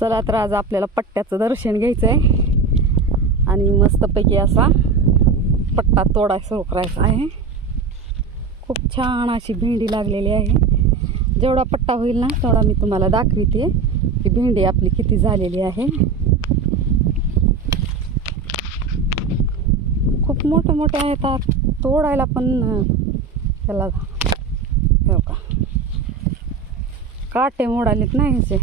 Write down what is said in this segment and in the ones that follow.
चला तर आज आपल्याला पट्ट्याचं दर्शन घ्यायचं आहे आणि मस्तपैकी असा पट्टा तोडाय सुरू करायचा आहे. खूप छान अशी भेंडी लागलेली आहे. जेवढा पट्टा होईल ना तेवढा मी तुम्हाला दाखविते. की भेंडी आपली किती झालेली आहे. खूप मोठे मोठे आहेत तोडायला पण त्याला का काटे मोडालेत नाही ह्याचे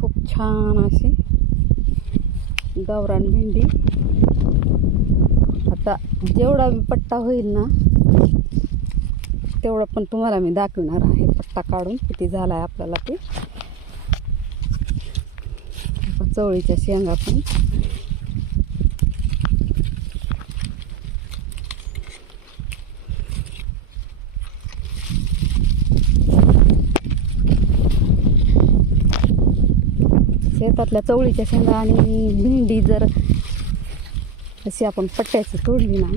खूप छान अशी गावरान भेंडी. आता जेवढा मी पट्टा होईल ना तेवढं पण तुम्हाला मी दाखवणार आहे. पट्टा काढून किती झाला आहे आपल्याला ते. चवळीच्या शेंगा पण शेतातल्या चवळीच्या शेंगा आणि भेंडी जर अशी आपण पट्ट्याची तोडली ना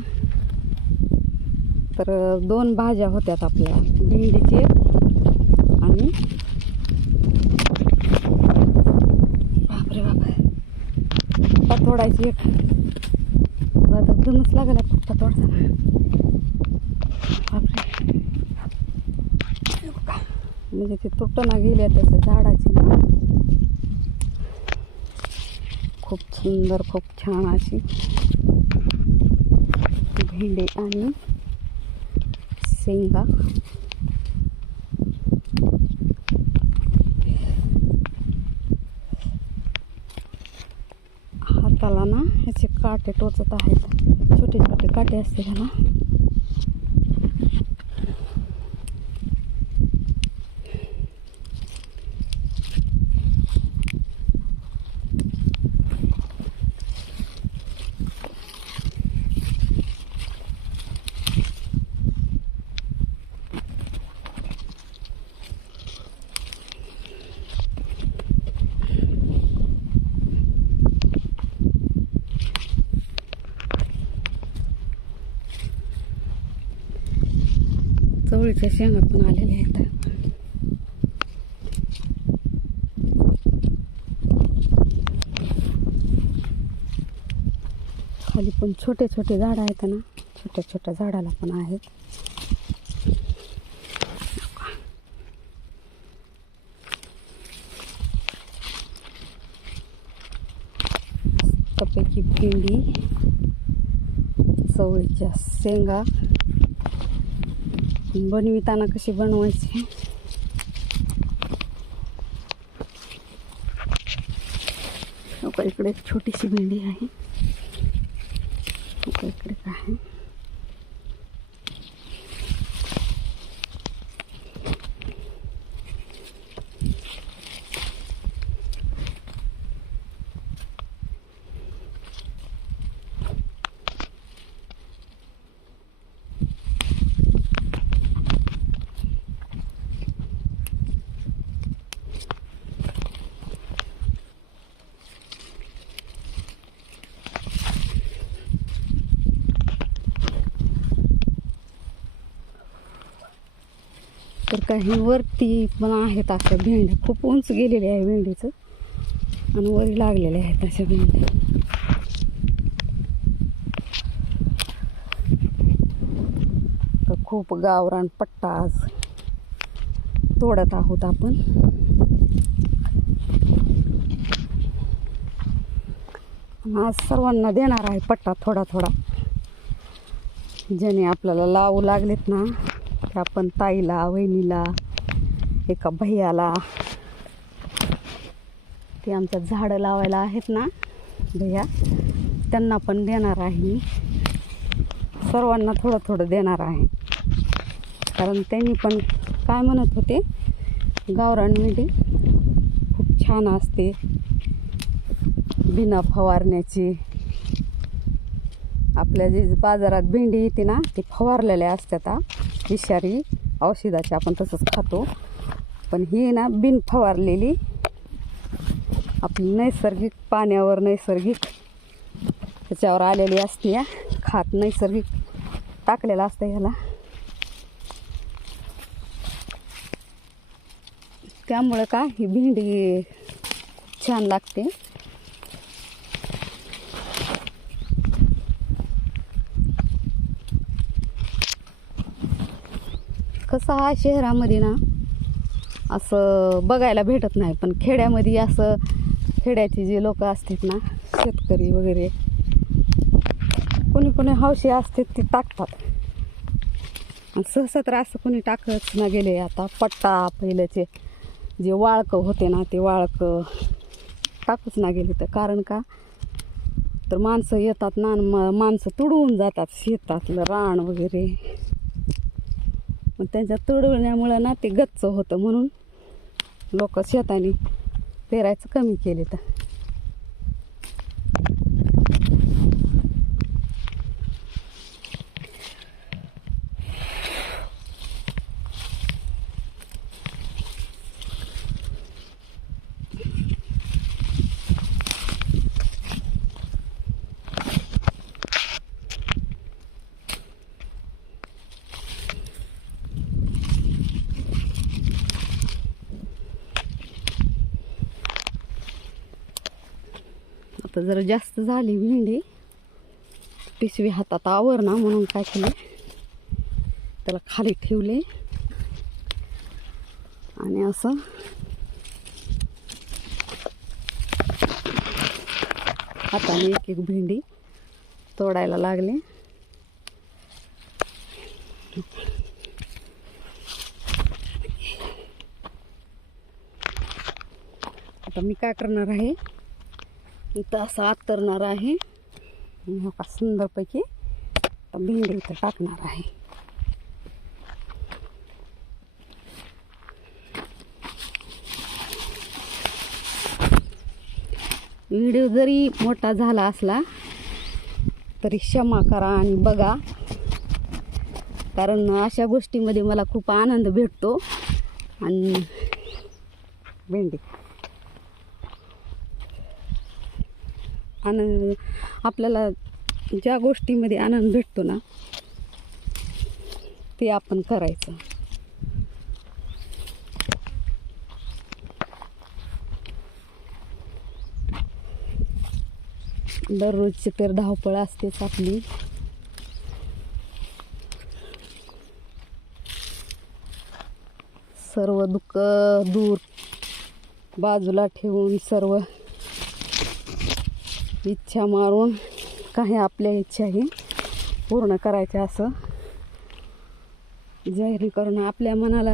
तर दोन भाज्या होत्यात आपल्या भेंडीचे आणि बापरे बाप तोडायची एक. तर दोनच लागला पट्टा तोडताना. बापरे. म्हणजे ते तुटना गेल्या त्याच्या झाडाची. ना खूप सुंदर खूप छान अशी भेंडे आणि शेंगा. हाताला ना ह्याचे काटे टोचत आहेत. छोटे छोटे काटे असते ह्याला चवळीच्या शेंगा पण आलेल्या आहेत. खाली पण छोटे छोटे झाडं आहेत ना छोट्या छोट्या झाडाला पण आहेत. पैकी भेंडी चवळीच्या शेंगा. बनविताना कशी बनवायची? इकडे एक छोटीशी भेंडी आहे. इकडे काय तर काही वरती पण आहेत अशा भेंड्या. खूप उंच गेलेल्या आहे भेंडीचं. आणि वरी लागलेल्या आहेत अशा भेंड्या. तर खूप गावरान पट्टा आज तोडत आहोत आपण. आज सर्वांना देणार आहे पट्टा थोडा थोडा. ज्याने आपल्याला लावू लागलेत ना की आपण ताईला वहिनीला एका भैयाला ते आमचं झाडं लावायला आहेत ना भैया त्यांना पण देणार आहे. सर्वांना थोडं थोडं देणार आहे. कारण त्यांनी पण काय म्हणत होते गावरान मेंढी खूप छान असते. बिना फवारण्याची. आपल्या जे बाजारात भेंडी येते ना ती फवारलेल्या असतात विषारी औषधाची आपण तसंच खातो. पण ही ना बिन फवारलेली. आपली नैसर्गिक पाण्यावर नैसर्गिक त्याच्यावर आलेली असते या खात नैसर्गिक टाकलेलं असतं ह्याला. त्यामुळं का ही भेंडी छान लागते. कसं हा शहरामध्ये ना असं बघायला भेटत नाही पण खेड्यामध्ये असं खेड्याचे जे लोक असतात ना शेतकरी वगैरे कोणी कोणी हौशी असतात ती टाकतात. आणि सहसा तर असं कोणी टाकत ना गेले. आता पट्टा पहिल्याचे जे वाळकं होते ना ते वाळकं टाकूच ना गेले. तर कारण का? तर माणसं येतात ना आणि माणसं तुडवून जातात शेतातलं रान वगैरे. मग त्यांच्या तुडवण्यामुळं ना ते गच्च होतं म्हणून लोक शेताने पेरायचं कमी केले तर आता जरा जास्त झाली भेंडी. पिशवी हातात आवर ना म्हणून काय केलं त्याला खाली ठेवले. आणि असं हाताने एक एक भेंडी तोडायला लागले. आता मी काय करणार आहे? इथं असं आतरणार आहे. हो का सुंदरपैकी भेंडी इथं टाकणार आहे. व्हिडिओ जरी मोठा झाला असला तरी क्षमा करा आणि बघा. कारण अशा गोष्टीमध्ये मला खूप आनंद भेटतो. आणि भेंडी. आनंद आपल्याला ज्या गोष्टीमध्ये आनंद भेटतो ना ते आपण करायचं. दररोजची तर धावपळ असतेच आपली. सर्व दुःख दूर बाजूला ठेवून सर्व इच्छा मारून काही आपल्या इच्छाही पूर्ण करायच्या असं. जेणेकरून आपल्या मनाला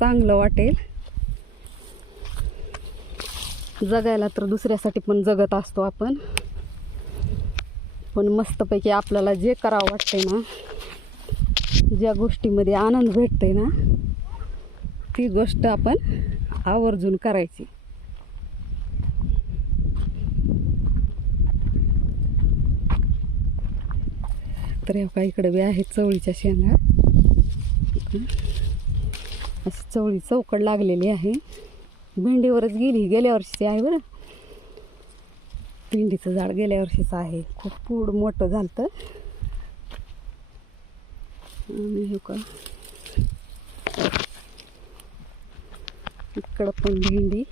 चांगलं वाटेल. जगायला तर दुसऱ्यासाठी पण जगत असतो आपण. पण मस्तपैकी आपल्याला जे करावं वाटतंय ना ज्या गोष्टीमध्ये आनंद भेटतोय ना ती गोष्ट आपण आवर्जून करायची. तर ह्या काही इकडे बी आहेत चवळीच्या शेंगा. अशी चवळी चौकड लागलेली आहे. भेंडीवरच गेली गेल्या वर्षीची आहे बरं. भेंडीचं झाड गेल्या वर्षीचं आहे. खूप पूड मोठं झालं आणि हे का इकडं पण भेंडी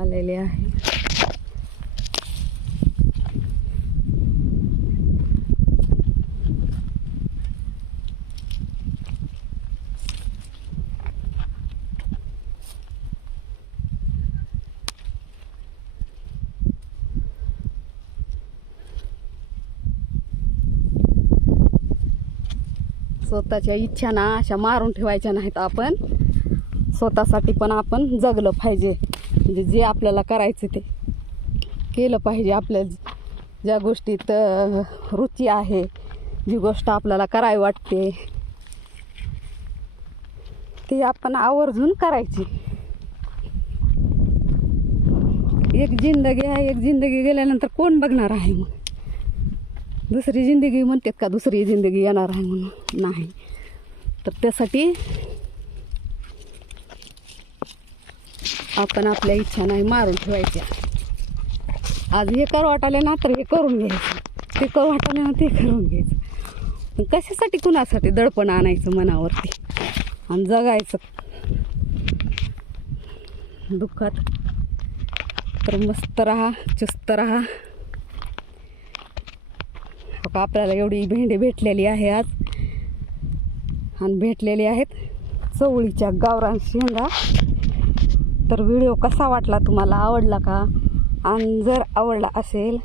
आलेली आहे. स्वतःच्या इच्छा ना अशा मारून ठेवायच्या नाहीत आपण. स्वतःसाठी पण आपण जगलं पाहिजे. म्हणजे जे आपल्याला करायचं ते केलं पाहिजे. आपल्या ज्या गोष्टीत रुची आहे जी गोष्ट आपल्याला करावी वाटते ती आपण आवर्जून करायची. एक जिंदगी आहे एक जिंदगी गेल्यानंतर कोण बघणार आहे मग? दुसरी जिंदगी म्हणतात का दुसरी जिंदगी येणार आहे म्हणून. नाही. तर त्यासाठी आपण आपल्या इच्छा नाही मारून ठेवायच्या. आज हे कर वाटाले ना तर हे करून घ्यायचं. ते कर वाटाले ना ते करून घ्यायचं. कशासाठी कुणासाठी दडपण आणायचं मनावरती? आणि जगायचं. दुःखात. तर मस्त राहा चुस्त राहा. बघा आपल्याला एवढी भेंडी भेटलेली आहे आज. आणि भेटलेली आहेत चवळीच्या गावरान शेंगा. तर व्हिडिओ कसा वाटला तुम्हाला आवडला का? आणि जर आवडला असेल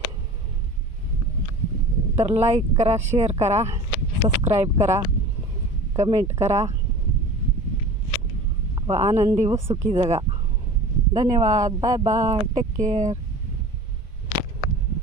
तर लाईक करा शेअर करा सबस्क्राईब करा कमेंट करा. व आनंदी व सुखी जगा. धन्यवाद बाय बाय टेक केअर